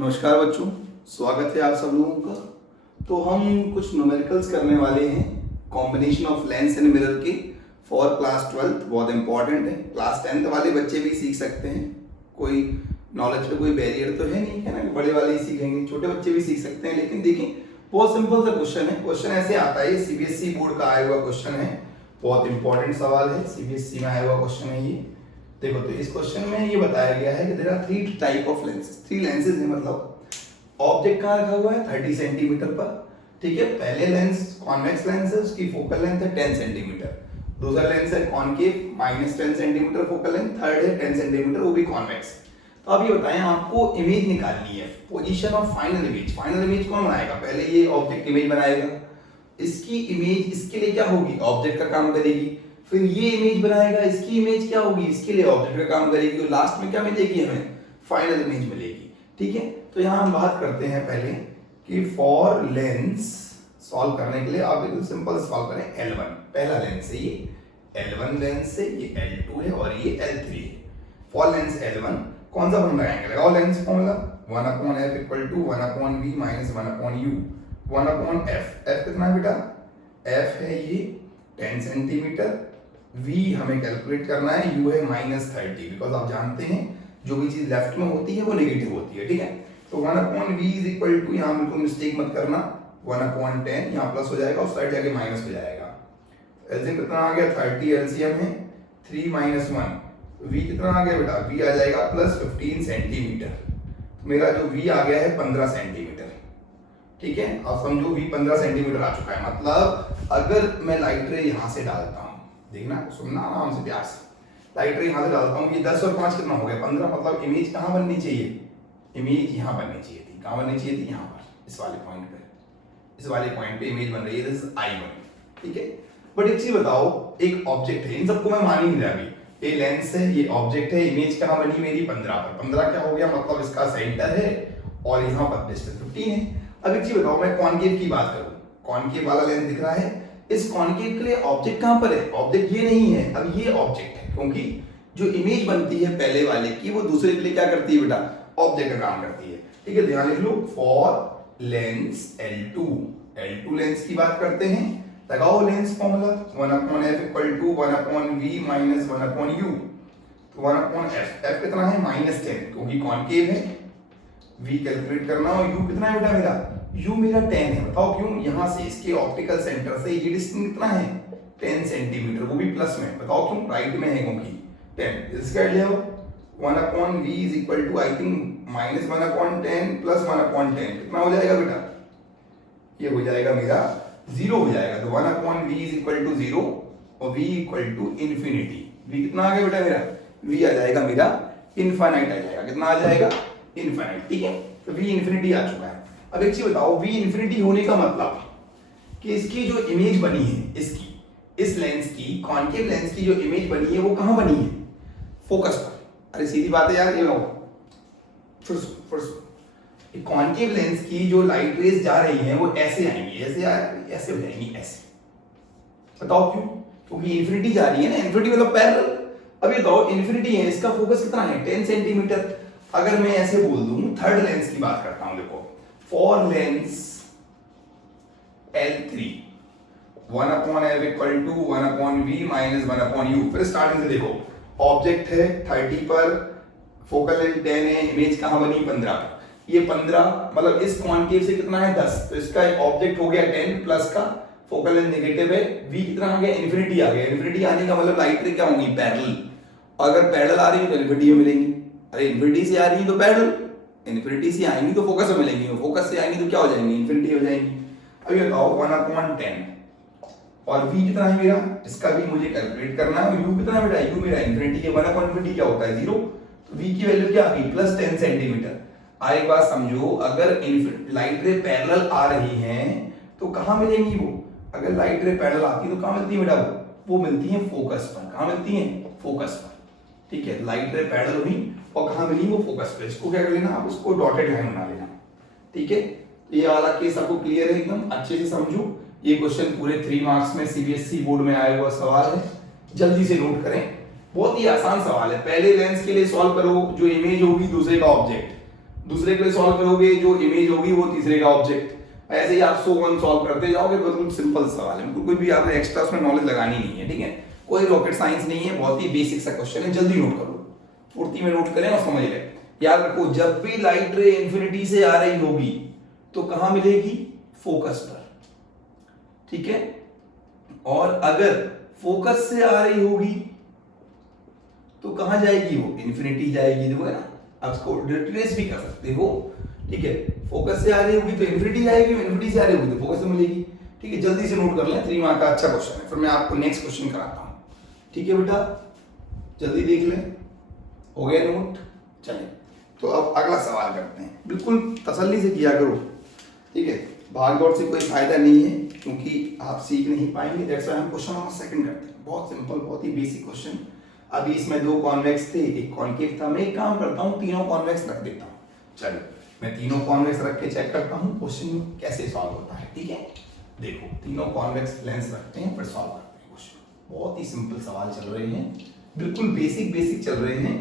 नमस्कार बच्चों, स्वागत है आप सब लोगों का। तो हम कुछ न्यूमेरिकल्स करने वाले हैं combination of lens and mirror के फॉर क्लास 12। बहुत इंपॉर्टेंट है, क्लास 10th वाले बच्चे भी सीख सकते हैं। कोई नॉलेज पे कोई बैरियर तो है नहीं, है ना, बड़े वाले ही सीखेंगे, छोटे बच्चे भी सीख सकते हैं। लेकिन देखिए, बहुत सिंपल सा क्वेश्चन है। क्वेश्चन ऐसे आता है, सीबीएसई बोर्ड का आया हुआ क्वेश्चन है, बहुत इंपॉर्टेंट सवाल है, सीबीएसई में आया हुआ क्वेश्चन है ये। देखो, तो इस क्वेश्चन में ये बताया गया है कि there are 3 type of lenses. 3 lenses है, मतलब ऑब्जेक्ट कहाँ रखा हुआ है 30 सेंटीमीटर पर, ठीक है। पहले लेंस कॉन्वेक्स लेंस है, उसकी फोकल लेंथ है 10 सेंटीमीटर। दूसरा लेंस है concave -10 centimetre focal length, third है 10 सेंटीमीटर, वो भी कॉन्वेक्स। तो अब ये बताएं, आपको इमेज निकालनी है, position of final image. Final image कौन बनाएगा? पहले ये ऑब्जेक्ट इमेज बनाएगा, इसकी इमेज इसके लिए क्या होगी? ऑब्जेक्ट का काम करेगी। फिर ये इमेज बनाएगा, इसकी इमेज क्या होगी? इसके लिए ऑब्जेक्ट का काम करेगी। तो लास्ट में क्या मिलेगी हमें? फाइनल इमेज मिलेगी, ठीक है। तो यहाँ हम बात करते हैं पहले कि फॉर लेंस सॉल्व करने के लिए आप बिल्कुल सिंपल सॉल्व करें। L1 पहला लेंस है, ये L1 लेंस है, ये L2 है और ये L3 है। फॉर लेंस L1 कौन सा फॉर्मूला लगाएंगे? लगाओ lens formula, 1/f = 1/v - 1/u 1/f। f कितना है बेटा? f है ये 10 सेंटीमीटर, v हमें कैलकुलेट करना है, u है -30, बिकॉज आप जानते हैं जो भी चीज लेफ्ट में होती है वो नेगेटिव होती है, ठीक है। तो 1/v = यहाँ बिल्कुल मिस्टेक मत करना, 1/10, यहाँ प्लस हो जाएगा, उस साइड जाके माइनस हो जाएगा। एलसीएम कितना आ गया? 30 एलसीएम है, 3 - 1, v कितना आ गया बेटा? v आ जाएगा +15 सेंटीमीटर। मेरा जो v आ गया है 15 सेंटीमीटर, ठीक है। अब समझो v 15 सेंटीमीटर आ चुका है। मतलब अगर मैं लाइट रे यहाँ से डालता हूँ, देखना, सुनना आराम से प्यार से, लाइट रे यहाँ से डालता हूँ, ये 10 और 5 कितना हो गया? 15। मतलब इमेज कहाँ बननी चाहिए? इमेज यहाँ बननी चाहिए थी। कहाँ बननी चाहिए थी? यहाँ पर, इस वाले पॉइंट पे। इस वाले पॉइंट पे इमेज बन रही है, दिस इज I1, ठीक है। बट एक चीज बताओ, एक ऑब्जेक्ट है, इन सबको मैं मान ही नहीं रहा अभी। ये लेंस है, ये ऑब्जेक्ट है, इमेज कहाँ बनी मेरी? 15 पर। 15 क्या हो गया? मतलब इसका सेंटर है और यहाँ पर डिस्टेंस 15 है। अब एक चीज बताओ, मैं कॉनकेव की बात करूँ, कॉनकेव वाला लेंस दिख रहा है, इस कॉनकेव के लिए ऑब्जेक्ट कहाँ पर है? ऑब्जेक्ट ये नहीं है, अब ये ऑब्जेक्ट है, क्योंकि जो इमेज बनती है पहले वाले की, वो दूसरे के लिए क्या करती है बेटा? ऑब्जेक्ट का काम करती है, ठीक है। ध्यान लिख लो, फॉर लेंस L2 लेंस की बात करते हैं। लगाओ lens formula, 1/f = 1/v - 1/u। तो 1/f, f कितना है? -10, क्योंकि कॉनकेव है। v कैलकुलेट करना, और u कितना है बेटा मेरा? u मेरा 10 है। बताओ क्यों? यहां से इसके ऑप्टिकल सेंटर से ये डिस्टेंस कितना है? 10 सेंटीमीटर, वो भी प्लस में। बताओ क्यों? राइट में है, क्योंकि 10। इसका ले लो, 1/v = आई थिंक -1/10 + 1/10 कितना हो जाएगा बेटा? ये हो जाएगा मेरा 0 हो जाएगा। तो 1/v = 0 और v = इंफिनिटी। v कितना आ गया बेटा मेरा? v आ जाएगा मेरा इनफाइनाइट आ जाएगा। कितना आ जाएगा? इनफाइनाइट, ठीक है। तो v इंफिनिटी आ चुका है। अब एक चीज बताओ, v इंफिनिटी होने का मतलब कि इसकी जो इमेज बनी है, इसकी, इस लेंस की, कॉनकेव लेंस की जो इमेज बनी है वो कहां बनी है? फोकस पर। अरे सीधी बात है यार, ये फिर कॉनकेव लेंस की जो लाइट रेज जा रही हैं वो ऐसे आएंगी, ऐसे हो जाएंगी, ऐसे। बताओ क्यों? क्योंकि इंफिनिटी जा रही है ना, इंफिनिटी मतलब पैरेलल। अब ये बताओ, इंफिनिटी है, इसका फोकस कितना है? 10 सेंटीमीटर। अगर मैं ऐसे बोल दूं, थर्ड लेंस की बात करता हूं, देखो, for lens L3 1/f = 1/v - 1/u। फिर स्टार्टिंग से देखो, ऑब्जेक्ट है 30 पर, फोकल लेंथ 10 है, इमेज कहां बनी? 15 पर। ये 15 मतलब इस कॉनकेव से कितना है? 10। तो इसका ऑब्जेक्ट हो गया 10 प्लस का, फोकल लेंथ नेगेटिव है, v कितना आ गया? इंफिनिटी आ गया। इंफिनिटी आने का मतलब लाइट रे क्या होंगी? पैरेलल। अगर पैरेलल आ रही है तो इंफिनिटी में मिलेंगी। अरे इंफिनिटी से आ रही है तो पैरेलल, इंफिनिटी से आएंगी तो फोकस में मिलेंगी, फोकस से आएंगी तो क्या हो जाएंगी? इंफिनिटी हो जाएंगी। अब ये बताओ, 1/10 और v कितना है मेरा? इसका भी मुझे कैलकुलेट करना है। u कितना है बेटा? u मेरा इंफिनिटी है, 1/इंफिनिटी क्या होता है? 0। तो v की वैल्यू क्या आ गई? +10 सेंटीमीटर। एक बात समझो, अगर लाइट रे पैरेलल आ रही हैं तो कहां मिलेंगी वो? अगर लाइट रे पैरेलल आती है तो कहां मिलती है बेटा? वो मिलती है फोकस पर। कहां मिलती है? फोकस पर, ठीक है। लाइट रे पैरेलल हुई और कहां मिली? वो फोकस पर। इसको क्या कर लेना आप? इसको डॉटेड लाइन बना लेना, ठीक है। ये वाला केस आपको क्लियर है? एकदम अच्छे से समझो। ये क्वेश्चन पूरे 3 मार्क्स में सीबीएसई बोर्ड में आया हुआ सवाल है, जल्दी से नोट करें। बहुत ही आसान सवाल है। पहले लेंस के लिए सॉल्व करो, जो इमेज होगी दूसरे का ऑब्जेक्ट, दूसरे के लिए सॉल्व करोगे, जो इमेज होगी वो तीसरे का ऑब्जेक्ट। ऐसे ही आप 101 सॉल्व करते जाओगे। बिल्कुल सिंपल सवाल है, बिल्कुल कोई भी आपने एक्स्ट्रा उसमें नॉलेज लगानी नहीं है, ठीक है। कोई रॉकेट साइंस नहीं है, बहुत ही बेसिक सा क्वेश्चन है, जल्दी नोट करो, फुर्ती में नोट करें और समझ लें। याद रखो, जब भी लाइट रे इंफिनिटी से आ रही होगी तो कहां मिलेगी? फोकस पर, ठीक है। और अगर फोकस से आ रही होगी तो कहां जाएगी? वो इन्फिनिटी जाएगी, देखो है ना। अब इसको रिट्रेस भी कर सकते हो, ठीक है। फोकस से आ रही होगी तो इन्फिनिटी जाएगी, इन्फिनिटी से आ रही होगी तो फोकस से मिलेगी, ठीक है। जल्दी से नोट कर लें, 3 मार्क का अच्छा क्वेश्चन है। फिर मैं आपको नेक्स्ट क्वेश्चन कराता हूं, ठीक है बेटा, जल्दी देख लें। हो गया नोट? चलिए, तो अब अगला सवाल करते हैं। बिल्कुल तसल्ली से किया करो, ठीक है। भागदौड़ से कोई फायदा नहीं है क्योंकि आप सीख नहीं पाएंगे। दैट्स व्हाई हम क्वेश्चन नंबर 2 करते हैं। बहुत सिंपल, बहुत ही बेसिक क्वेश्चन। अभी इसमें 2 कॉन्वेक्स थे, एक कॉन्केव था। मैं एक काम करता हूँ, तीनों कॉन्वेक्स रख देता हूँ। चलो, मैं तीनों कॉन्वेक्स रख के चेक करता हूँ क्वेश्चन कैसे सॉल्व होता है, ठीक है। देखो, तीनों कॉन्वेक्स लेंस रखते हैं, फिर सॉल्व करते हैं क्वेश्चन। बहुत ही सिंपल सवाल चल रहे हैं, बिल्कुल बेसिक बेसिक चल रहे हैं,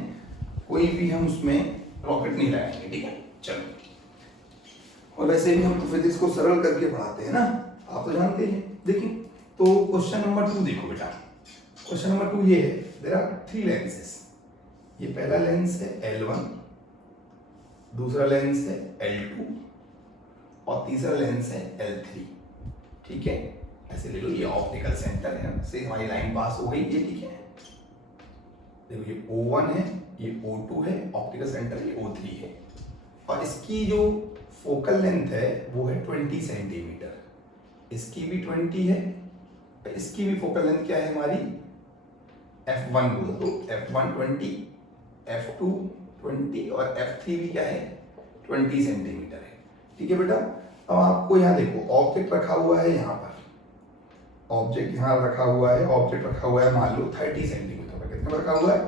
कोई भी हम उसमें रॉकेट नहीं लगाएंगे, ठीक है। चलो, और वैसे भी हम तो फिजिक्स को सरल करके पढ़ाते हैं ना, आप तो जानते हैं। देखिए, तो क्वेश्चन नंबर 2 देखो बेटा। क्वेश्चन नंबर 2 ये है, देयर आर 3 लेंसेस। ये पहला लेंस है L1, दूसरा लेंस है L2 और तीसरा लेंस है L3, ठीक है। ऐसे ले लो, ये ऑप्टिकल सेंटर है, से हमारी लाइन पास हो गई, ये ठीक है। देखो, ये O1 है, ये O2 है, ऑप्टिकल सेंटर ये O3 है। और इसकी जो फोकल लेंथ है वो है 20 सेंटीमीटर, इसकी भी 20 है, इसकी भी फोकल लेंथ क्या है हमारी? F1 बोल दो, F1 20, F2 20 और F3 भी क्या है? 20 सेंटीमीटर है, ठीक है बेटा। अब आपको यहाँ देखो, ऑब्जेक्ट रखा हुआ है यहाँ पर, ऑब्जेक्ट यहाँ रखा हुआ है, ऑब्जेक्ट रखा हुआ है मान लो 30 सेंटीमीटर पर। कितना रखा हुआ है?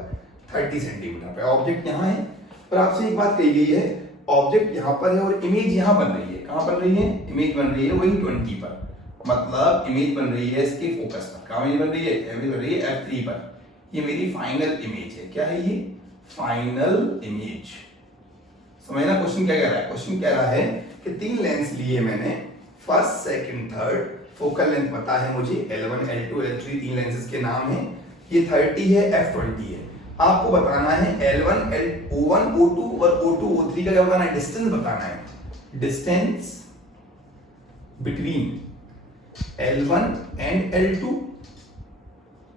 30 सेंटीमीटर पे ऑब्जेक्ट यहाँ है। पर आपसे एक बात कही गई है, ऑब्जेक्ट यहाँ पर है और इमेज यहाँ बन रही है। कहाँ बन रही है? इमेज बन रही है वही 20 पर, मतलब इमेज बन रही है इसके फोकस पर। कहाँ इमेज बन रही है? इमेज बन रही है F3 पर। ये मेरी फाइनल इमेज है। क्या है ये? Final image. समझना क्वेश्चन क्या कह रहा है? क्वेश्चन कह रहा है कि 3 लेंस लिए मैंने, first, second, third, focal length पता है मुझे, L1, L2, L3 3 लेंसेज के नाम हैं। ये 30 है, F20 है। आपको बताना है L1, O1, O2 और O2, O3 का क्या बताना है? डिस्टेंस बताना है। Distance between L1 and L2,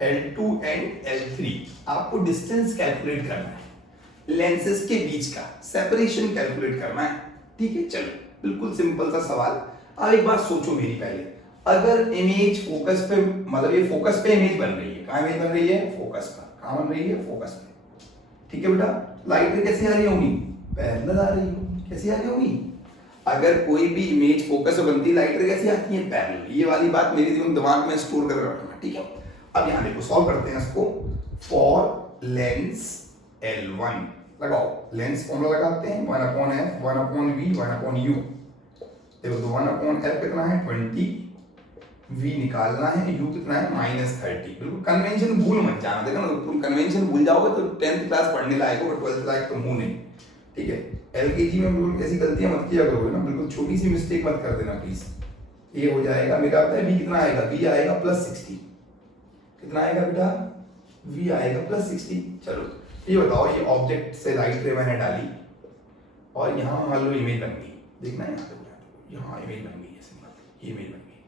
L2 and L3। आपको डिस्टेंस कैलकुलेट करना है, लेंसेज के बीच का सेपरेशन कैलकुलेट करना है, ठीक है। चलो, बिल्कुल सिंपल सा सवाल। अब एक बात सोचो मेरी पहले, अगर इमेज फोकस पे, मतलब ये फोकस पे इमेज बन रही है, कहाँ इमेज बन रही है? फोकस पर। कहाँ बन रही है? फोकस पे, ठीक है बेटा। लाइट कैसे आ रही होगी? पैरेलल आ रही होगी। कैसी आ रही होगी? अगर कोई भी इमेज फोकस पे बनती है, लाइट कैसी आती है? पैरेलल। ये वाली बात मेरे दिमाग में स्टोर कर रखना, ठीक है। अब यहाँ देखो, सॉल्व करते हैं इसको। फॉर लेंस L1 लगाओ, लेंस फॉर्मूला लगाते हैं 1/f 1/v 1/u। देखो, तो 1/f कितना है? 20, v निकालना है, u कितना है? -30। बिल्कुल कन्वेंशन भूल मत जाना। देखो ना, तुम कन्वेंशन भूल जाओगे तो 10th क्लास पढ़ने लायक हो, 12th लायक तो मुंह नहीं, ठीक है। LKG में बिल्कुल ऐसी गलतियां मत किया करोगे ना, बिल्कुल छोटी सी मिस्टेक मत कर देना प्लीज। ये हो जाएगा मेरा, पता है v कितना आएगा? v आएगा +60। कितना आएगा बेटा? v आएगा +60। चलो, ये बताओ, ये ऑब्जेक्ट से लाइट रे मैंने डाली और यहाँ मान लो इमेज बन गई। देखना है यहाँ इमेज बन गई, ऐसे ये इमेज बन गई,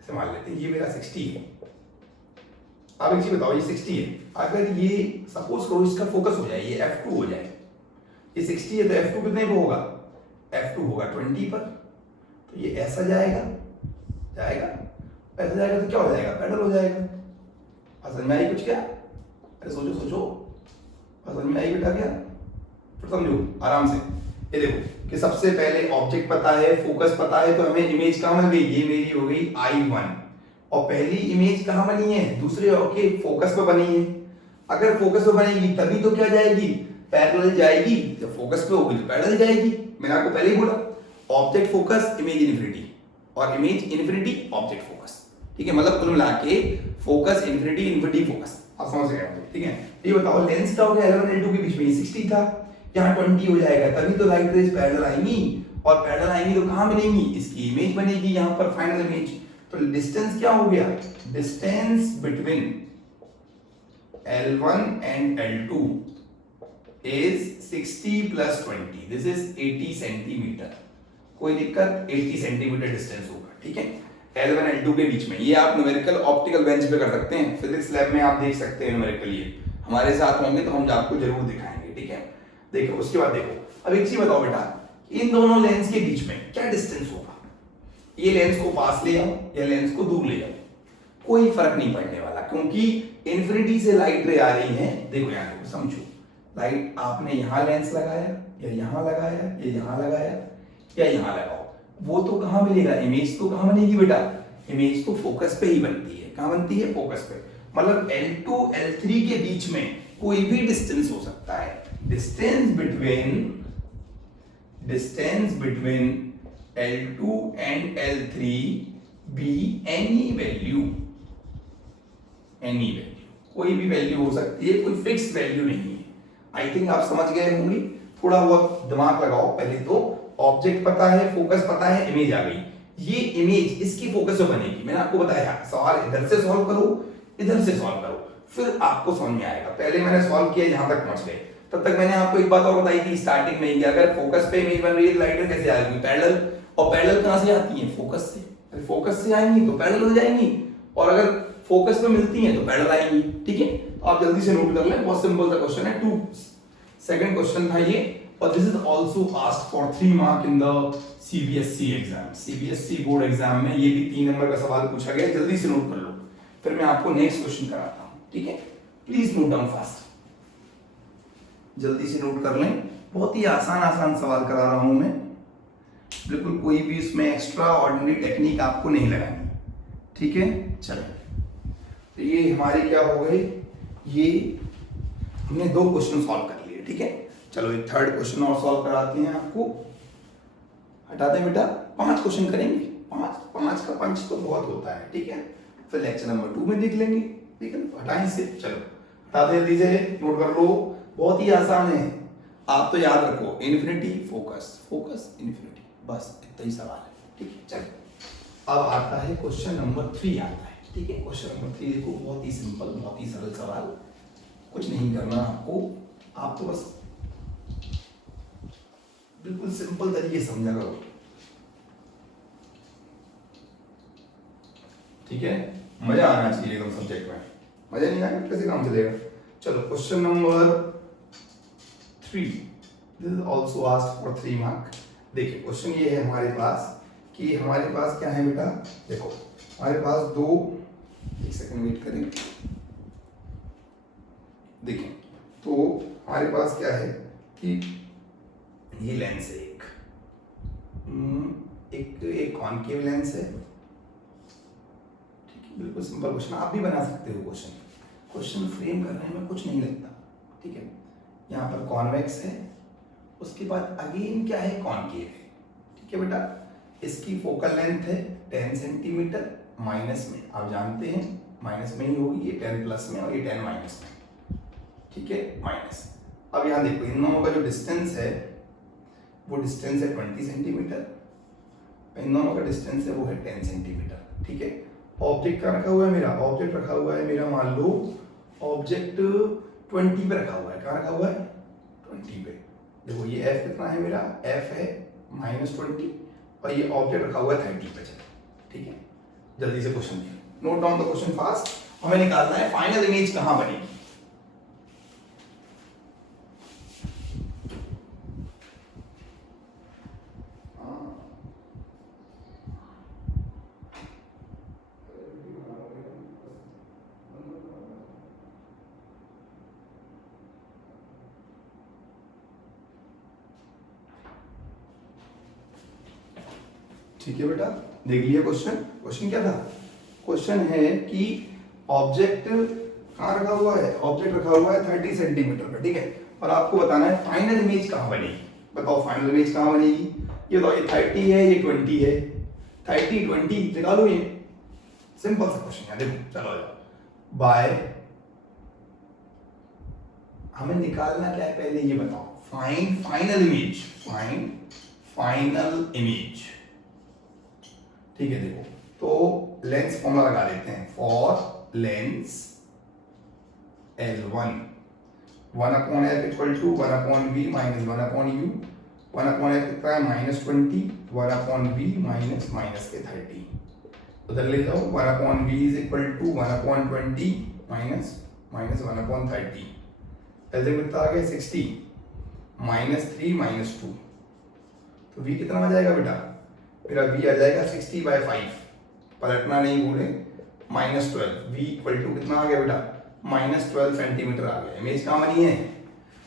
ऐसे मान लेते हैं ये मेरा 60 है। अब एक चीज बताओ, ये 60 है, अगर ये सपोज करो इसका फोकस हो जाए, ये F2 हो जाए, ये 60 है तो F2 कितने पे होगा? F2 होगा 20 पर। तो ये ऐसा जाएगा, ऐसा जाएगा तो क्या हो जाएगा? पैरेलल हो जाएगा। समझ में आई कुछ क्या? अरे सोचो, समझ में आई बेटा क्या? फिर समझो आराम से। ये देखो कि सबसे पहले ऑब्जेक्ट पता है, फोकस पता है, तो हमें इमेज कहाँ बन गई? ये मेरी हो गई I1। और पहली इमेज कहाँ बनी है? दूसरे ओके फोकस पे बनी है। अगर फोकस पे बनेगी तभी तो क्या जाएगी? पैरेलल जाएगी। जब फोकस पे होगी तो पैरेलल जाएगी। मैंने आपको पहले ही बोला, ऑब्जेक्ट फोकस, इमेज इन्फिनिटी, और इमेज इन्फिनिटी, ऑब्जेक्ट फोकस, ठीक है। मतलब कुल मिला के फोकस इन्फिनिटी, इन्फिनिटी फोकस। आप समझ गए, ठीक है। ये बताओ, लेंस क्या हो गया? L1 L2 के बीच में ये 60 था, यहाँ 20 हो जाएगा, तभी तो लाइट रेज पैरेलल आएंगी, और पैरेलल आएंगी तो कहाँ मिलेंगी, इसकी इमेज बनेगी यहाँ पर फाइनल इमेज। तो डिस्टेंस क्या हो गया, distance between L1 and L2 is 60 plus 20, this is 80 centimetre. कोई दिक्कत, 80 सेंटीमीटर डिस्टेंस होगा, ठीक है, L1 L2 के बीच में। ये आप न्यूमेरिकल ऑप्टिकल बेंच पे कर सकते हैं, फिजिक्स लैब में आप देख सकते हैं न्यूमेरिकल। ये हमारे साथ होंगे तो हम आपको जरूर दिखाएंगे, ठीक है। देखो उसके बाद देखो, अब एक चीज बताओ बेटा, इन दोनों लेंस के बीच में क्या डिस्टेंस होगा, ये लेंस को पास ले आओ या लेंस को दूर ले जाओ, कोई फर्क नहीं पड़ने वाला, क्योंकि इन्फिनिटी से लाइट रे आ रही है। देखो यहाँ देखो, समझो, लाइट आपने यहाँ लेंस लगाया या यहाँ लगाया या यहाँ लगाया या यहाँ लगाओ, वो तो कहाँ मिलेगा, इमेज तो कहाँ बनेगी बेटा, इमेज तो फोकस पे ही बनती है। कहाँ बनती है, फोकस पे। मतलब L2 L3 के बीच में कोई भी डिस्टेंस हो सकता है। Distance between L2 and L3 be any value, कोई भी वैल्यू हो सकती है, कोई फिक्स वैल्यू नहीं है। आई थिंक आप समझ गए होंगे, थोड़ा बहुत दिमाग लगाओ। पहले तो ऑब्जेक्ट पता है, फोकस पता है, इमेज आ गई। ये इमेज इसकी फोकस से बनेगी। मैंने आपको बताया, सवाल इधर से सॉल्व करो, इधर से सॉल्व करो, फिर आपको समझ में आएगा। पहले मैंने सॉल्व किया, यहां तक पहुंच गए, तब तक मैंने आपको एक बात और बताई थी स्टार्टिंग में कि अगर फोकस पे इमेज बन रही है तो लाइट कैसे आएगी, पैरेलल। और पैरेलल कहां से आती है, फोकस से। अगर फोकस से आएंगी तो पैरेलल हो जाएंगी, और अगर फोकस पे मिलती हैं तो पैरेलल आएंगी, ठीक है। तो आप जल्दी से नोट कर लें, बहुत सिंपल सा क्वेश्चन है। 2 सेकंड क्वेश्चन था ये, और this is also asked for 3 mark in the CBSE exam. CBSE board exam में ये भी 3 नंबर का सवाल पूछा गया, जल्दी से नोट कर लो, फिर मैं आपको नेक्स्ट क्वेश्चन कराता हूं, ठीक है। प्लीज नोट डाउन फास्ट, जल्दी से नोट कर लें। बहुत ही आसान सवाल करा रहा हूं मैं, बिल्कुल कोई भी इसमें एक्स्ट्रा ऑर्डिनरी टेक्निक आपको नहीं लगानी, ठीक है। चलो, तो ये हमारे क्या हो गए, ये हमने 2 क्वेश्चन सॉल्व कर लिए, ठीक है। चलो एक थर्ड क्वेश्चन और सॉल्व कराते हैं आपको। हटाते हैं बेटा, 5 क्वेश्चन करेंगे, 5 का पंच तो बहुत होता है, ठीक है। फिर लेक्चर नंबर 2 में देख लेंगे, ठीक है। हटाएं से, चलो हटाते जल्दी से, नोट कर लो, बहुत ही आसान है। आप तो याद रखो, इन्फिनिटी फोकस, फोकस इन्फिनिटी, बस इतना ही सवाल है, ठीक है। चलो अब आता है क्वेश्चन नंबर 3 आता है, ठीक है। क्वेश्चन नंबर 3 देखो, बहुत ही सिंपल, बहुत ही सरल सवाल, कुछ नहीं करना आपको, आप तो बस बिल्कुल सिंपल तरीके से समझा करो, ठीक है। मजा आना चाहिए एकदम सब्जेक्ट में, मजा नहीं आएगा कैसे काम चलेगा। चलो question number 3, this is also asked for 3 mark. देखिए क्वेश्चन ये है हमारे पास कि हमारे पास क्या है बेटा, देखो हमारे पास 2, एक सेकंड वेट करें, देखिए तो हमारे पास क्या है कि ये लेंस है, एक कॉनकेव लेंस है, ठीक है। बिल्कुल सिंपल क्वेश्चन, आप भी बना सकते हो क्वेश्चन। क्वेश्चन फ्रेम करने में कुछ नहीं लगता, ठीक है। यहाँ पर कॉन्वेक्स है, उसके बाद अगेन क्या है, कॉनकेव है, ठीक है बेटा। इसकी फोकल लेंथ है 10 सेंटीमीटर, माइनस में आप जानते हैं माइनस में ही होगी, ये 10 प्लस में और ये 10 माइनस में, ठीक है, माइनस। अब यहाँ देखो इन दोनों का जो डिस्टेंस है वो डिस्टेंस है 20 सेंटीमीटर, इन दोनों का डिस्टेंस है वो है 10 सेंटीमीटर, ठीक है। ऑब्जेक्ट क्या रखा हुआ है मेरा, ऑब्जेक्ट रखा हुआ है मेरा, मान लो ऑब्जेक्ट 20 पे रखा हुआ है। कहाँ रखा हुआ है, 20 पे। देखो ये f कितना है मेरा, f है -20, और ये ऑब्जेक्ट रखा हुआ है 30 पे, ठीक है। जल्दी से question note down the question fast, हमें निकालना है फाइनल इमेज कहां बनेगी। ठीक है बेटा, देख लिया क्वेश्चन। क्वेश्चन क्या था, क्वेश्चन है कि ऑब्जेक्ट कहाँ रखा हुआ है, ऑब्जेक्ट रखा हुआ है 30 सेंटीमीटर पे, ठीक है। और आपको बताना है फाइनल इमेज कहाँ बनेगी। बताओ फाइनल इमेज कहाँ बनेगी। ये तो ये 30 है, ये 20 है, 30 20 निकालो, ये सिंपल सा क्वेश्चन है। देखो चलो बाय, हमें निकालना क्या है पहले ये बताओ। Find final image, find final image. ठीक है, देखो तो लेंस फॉर्मूला लगा देते हैं, for lens L1 1/f equal to 1/v minus 1/u, 1/f कितना है -20, 1/v माइनस के 30, उधर ले जाओ, 1/v is equal to 1/20 minus 1/30, ऐसे कितना आ गया 60 -3 -2, तो v कितना आ जाएगा बेटा, मेरा v आ जाएगा 60/5, पलटना नहीं भूले, -12, v इक्वल टू कितना आ गया बेटा, -12 सेंटीमीटर आ गया। इमेज कहाँ बनी है,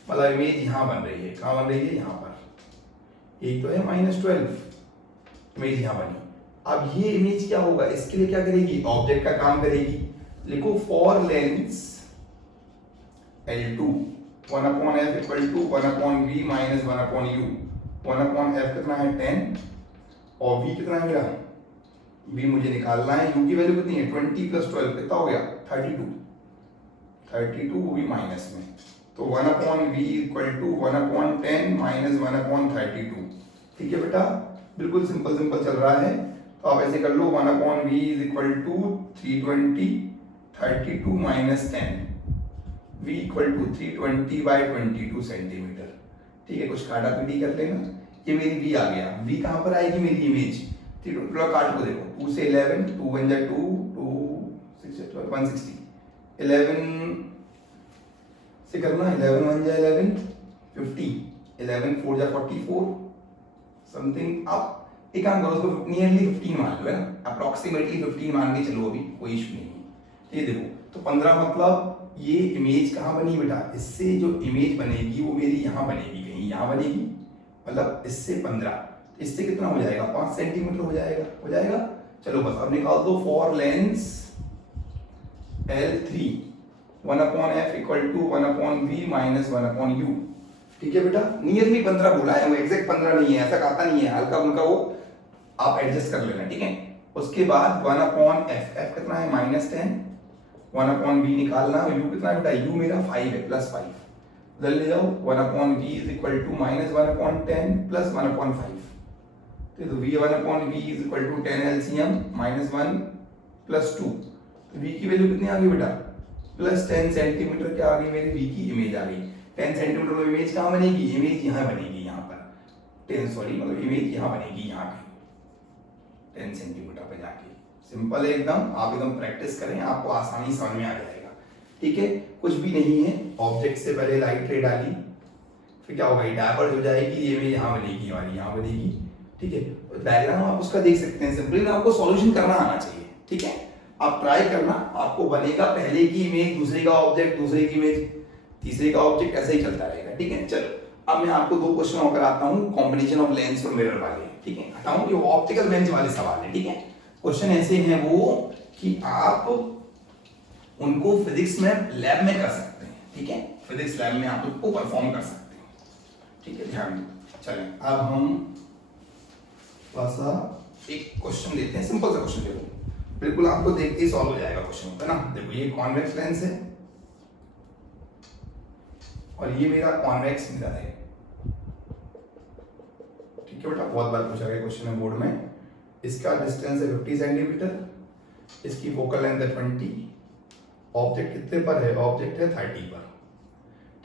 मतलब इमेज यहाँ बन रही है, कहाँ बन रही है, यहाँ पर, यही तो है -12, इमेज यहाँ बनी। अब ये इमेज क्या होगा, इसके लिए क्या करेगी, ऑब्जेक्ट का काम करेगी। लिखो for lens L2 1/f equal to 1/v minus 1/u, 1/f कितना है 10 और v कितना है मेरा, v मुझे निकालना है, u की वैल्यू कितनी है 20 + 12 कितना हो गया 32, वो भी माइनस में, तो 1/v इक्वल टू 1/10 माइनस 1/32। ठीक है बेटा, बिल्कुल सिंपल चल रहा है, तो आप ऐसे कर लो 1/v is equal to 320, 32 minus 10, v equal to 320/22 centimetre. ठीक है, कुछ काटा पीटी कर लेना, ये मेरी v आ गया, v कहाँ पर आएगी मेरी इमेज, थोड़ा काट को देखो, 2 से 11, 2 1 जा 2, 2 6 12 160, 11 से करना, 11 1 जा 11, 50, 11 4 जा 44 समथिंग। आप एक काम करो, उसको नियरली 15 मान लो, है ना, अप्रोक्सीमेटली 15 मान के चलो, अभी कोई इशू नहीं है। ये देखो, तो 15 मतलब ये इमेज कहाँ बनी बेटा, इससे जो इमेज बनेगी वो मेरी यहाँ बनेगी, कहीं यहाँ बनेगी, मतलब इससे 15, इससे कितना हो जाएगा 5 सेंटीमीटर हो जाएगा। चलो बस अब निकाल दो, for lens L3 1/f equal to 1/v minus 1/u। ठीक है बेटा, नियरली 15 बोला है, वो एग्जैक्ट 15 नहीं है, ऐसा कहता नहीं है, हल्का फुल्का वो आप एडजस्ट कर लेना। ठीक है, उसके बाद 1/f, f कितना है -10, 1/v निकालना, u कितना है बेटा, u मेरा 5 है, +5, उधर ले जाओ, 1/v इज इक्वल टू -1/10 + 1/5, तो v1/v is equal to 10 LCM -1 + 2, तो v की वैल्यू कितनी आ गई बेटा, +10 सेंटीमीटर क्या आ गई, मेरी v की इमेज आ गई। 10 सेंटीमीटर में इमेज कहाँ बनेगी, इमेज यहाँ बनेगी, यहाँ पर 10 सॉरी मतलब इमेज यहाँ बनेगी, यहाँ पे 10 सेंटीमीटर पे जाके। सिंपल है एकदम, आप एकदम प्रैक्टिस करें, आपको आसानी समझ में आ जाएगा। ठीक है, कुछ भी नहीं है, ऑब्जेक्ट से पहले लाइट रे डाली, फिर क्या होगा, ये डाइवर्ज हो जाएगी, ये इमेज यहाँ बनेगी और यहाँ बनेगी। ठीक है, डायग्राम आप उसका देख सकते हैं, सिंपली आपको सॉल्यूशन करना आना चाहिए। ठीक है, आप ट्राई करना, आपको बनेगा, पहले की इमेज, दूसरे का ऑब्जेक्ट, दूसरे की इमेज, तीसरे का ऑब्जेक्ट, ऐसे ही चलता रहेगा। ठीक है, चलो अब मैं आपको 2 क्वेश्चन और कराता हूँ, कॉम्बिनेशन ऑफ लेंस और मिरर वाले। ठीक है, हटाऊं, ये ऑप्टिकल बेंच वाले सवाल है। ठीक है, क्वेश्चन ऐसे हैं वो कि आप उनको फिजिक्स में लैब में कर सकते हैं। ठीक है, फिजिक्स लैब में आप उनको परफॉर्म कर सकते हैं। ठीक है, ध्यान दो। चलें अब हम थोड़ा सा एक क्वेश्चन देते हैं, सिंपल सा क्वेश्चन देखो, बिल्कुल आपको देखते ही सॉल्व हो जाएगा क्वेश्चन, है ना। देखो ये कॉन्वेक्स लेंस है और ये मेरा कॉन्वेक्स मिरर है। ठीक है बेटा, बहुत बार पूछा गया क्वेश्चन है बोर्ड में। इसका डिस्टेंस है 50 सेंटीमीटर, इसकी फोकल लेंथ है 20, ऑब्जेक्ट कितने पर है, ऑब्जेक्ट है 30 पर।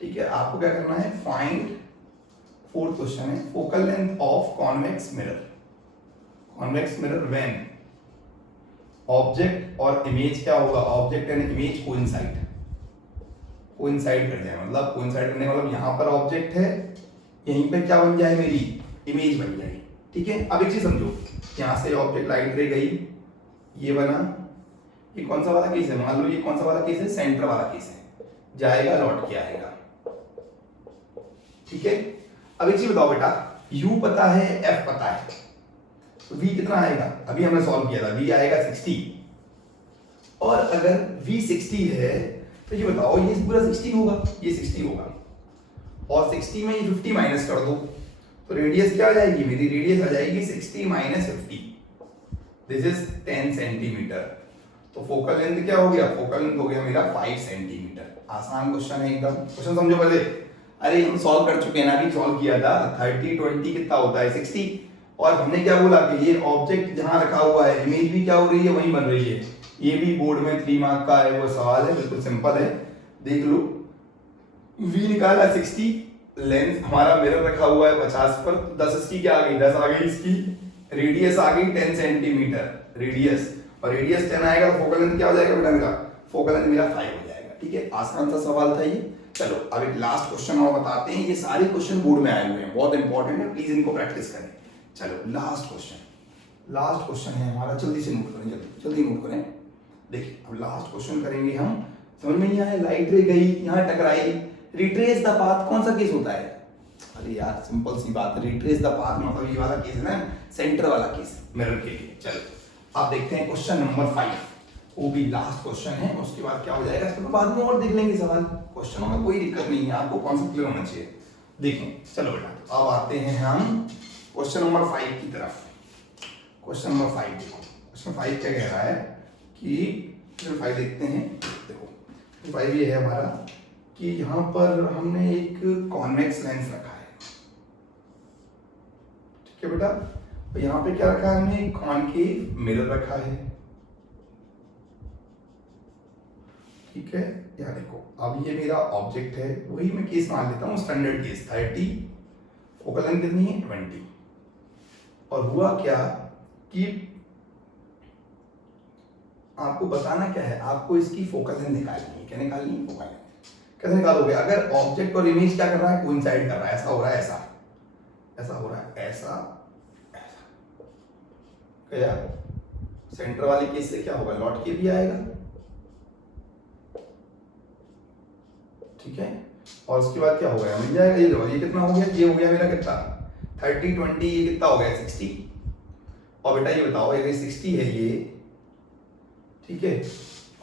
ठीक है, आपको क्या करना है, फाइंड, 4th क्वेश्चन है, focal length of convex mirror, convex mirror when object और इमेज क्या होगा, ऑब्जेक्ट एंड इमेज कोइंसाइड कर जाए, मतलब कोइंसाइड करने का मतलब यहाँ पर ऑब्जेक्ट है, यहीं पे क्या बन जाए, मेरी इमेज बन जाए। ठीक है, अब एक चीज समझो, यहाँ से ऑब्जेक्ट लाइट रे गई, ये बना, ये कौन सा वाला केस है, मान लो ये कौन सा वाला केस है, सेंटर वाला केस है, जाएगा लौट के आएगा। ठीक है, अब एक चीज बताओ बेटा, u पता है, f पता है, तो v कितना आएगा, अभी हमने सॉल्व किया था, v आएगा 60, और अगर v 60 है तो ये बताओ ये पूरा 60 होगा, ये 60 होगा, और 60 में ये 50 माइनस कर दो, तो रेडियस क्या आ जाएगी, मेरी रेडियस आ जाएगी 60 माइनस 50, दिस इज 10 सेंटीमीटर। तो फोकल लेंथ क्या हो गया, फोकल लेंथ हो गया मेरा 5 सेंटीमीटर। आसान क्वेश्चन है एकदम, क्वेश्चन समझो पहले। अरे हम सॉल्व कर चुके हैं ना, अभी सॉल्व किया था। 30 20 कितना होता है 60। और हमने क्या बोला कि ये ऑब्जेक्ट जहां रखा हुआ है इमेज भी क्या हो रही है वहीं बन रही है। ये भी बोर्ड में 3 मार्क का है वो सवाल है, बिल्कुल सिंपल है, देख लो। v निकाला 60, लेंथ हमारा मिरर रखा हुआ है 50 पर, 10 इसकी क्या आ गई, 10 आ गई इसकी, रेडियस आ गई 10 सेंटीमीटर रेडियस, और रेडियस 10 आएगा तो फोकल लेंथ क्या हो जाएगा बेटा मेरा, फोकल लेंथ मेरा 5 हो जाएगा। ठीक है, आसान सा सवाल था ये। चलो अब एक लास्ट क्वेश्चन और बताते हैं, ये सारे क्वेश्चन बोर्ड में आए हुए हैं, बहुत इंपॉर्टेंट है, प्लीज इनको प्रैक्टिस करें। चलो लास्ट क्वेश्चन है हमारा, जल्दी से नोट करें, जल्दी नोट करें। देखिए अब लास्ट क्वेश्चन करेंगे हम, समझ में नहीं आया, लाइट रे गई यहाँ टकराई, रिट्रेस द पाथ कौन सा केस होता है? अरे यार सिंपल सी बात है, रिट्रेस द पाथ मतलब ये वाला केस है ना, सेंटर वाला केस मिरर के लिए। चलो आप देखते हैं क्वेश्चन नंबर 5, वो भी लास्ट क्वेश्चन है, उसके बाद क्या हो जाएगा इसके बाद में और देख लेंगे सवाल। क्वेश्चनों में कोई दिक्कत नहीं है, आपको कॉन्सेप्ट क्लियर होना चाहिए। देखें चलो बेटा अब आते हैं हम क्वेश्चन नंबर 5 की तरफ। क्वेश्चन नंबर 5 देखो, क्वेश्चन 5 क्या कह रहा है कि 5 देखते हैं। देखो 5 ये है हमारा कि यहाँ पर हमने एक कॉन्वेक्स लेंस रखा है, ठीक है बेटा, तो यहाँ पे क्या रखा है हमने, कॉनकेव मिरर रखा है, ठीक है। यहाँ देखो अब ये मेरा ऑब्जेक्ट है, वही मैं केस मान लेता हूँ स्टैंडर्ड केस 30, फोकल लेंथ कितनी है 20। और हुआ क्या कि आपको बताना क्या है, आपको इसकी फोकल लेंथ निकालनी है। क्या निकालनी है? Focal length. कैसे निकालोगे? अगर ऑब्जेक्ट और इमेज क्या कर रहा है, कोइंसाइड कर रहा है, ऐसा हो रहा है, ऐसा हो रहा है, ऐसा क्या सेंटर वाले केस से क्या होगा, लौट के भी आएगा, ठीक है। और उसके बाद क्या हो गया, मिल जाएगा, ये कितना हो गया, ये हो गया मेरा कितना 30 20, ये कितना हो गया 60। और बेटा ये बताओ ये 60 है ये, ठीक है,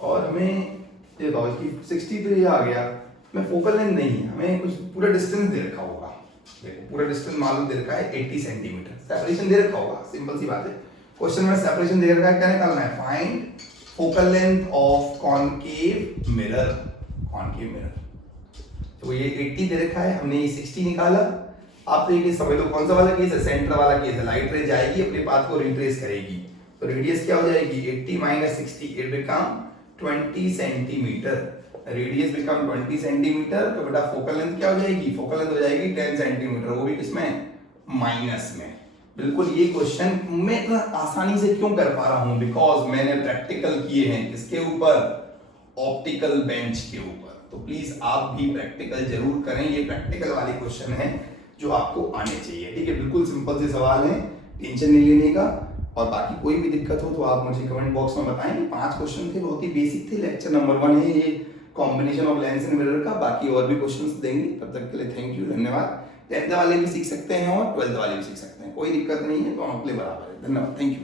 और हमें ये बताओ इसकी 60 तो ये आ गया, मैं फोकल लेंथ नहीं है, हमें कुछ पूरा डिस्टेंस दे रखा होगा। देखो पूरा डिस्टेंस मालूम दे रखा है 80 सेंटीमीटर, सेपरेशन दे रखा होगा, सिंपल सी बात है। क्वेश्चन में सेपरेशन दे रखा है, क्या निकालना है, find focal length of concave mirror, concave mirror. तो ये 80 दे रखा है, हमने ये 60 निकाला। आप तो ये समझ लो कौन सा वाला केस है, सेंटर वाला केस है, लाइट रे जाएगी अपने पाथ को रिट्रेस करेगी, तो रेडियस क्या हो जाएगी 80 minus 60, it become 20 centimetre, radius become 20 centimetre. तो बेटा फोकल लेंथ क्या हो जाएगी, फोकल लेंथ हो जाएगी 10 सेंटीमीटर, वो भी किसमें, माइनस में। बिल्कुल ये क्वेश्चन मैं इतना आसानी से क्यों कर पा रहा हूं, बिकॉज मैंने प्रैक्टिकल किए हैं, किसके ऊपर, ऑप्टिकल बेंच के ऊपर। तो प्लीज आप भी प्रैक्टिकल जरूर करें, ये प्रैक्टिकल वाले क्वेश्चन है जो आपको आने चाहिए, ठीक है। बिल्कुल सिंपल से सवाल है, टेंशन नहीं लेने का। और बाकी कोई भी दिक्कत हो तो आप मुझे कमेंट बॉक्स में बताएं। 5 क्वेश्चन थे, बहुत ही बेसिक थे, लेक्चर नंबर 1 है ये combination of lens and mirror का। बाकी और भी क्वेश्चंस देंगे, तब तक के लिए थैंक यू, धन्यवाद। 10th वाले भी सीख सकते हैं और 12th वाले भी सीख सकते हैं, कोई दिक्कत नहीं है, दोनों के लिए बराबर है। धन्यवाद, थैंक यू।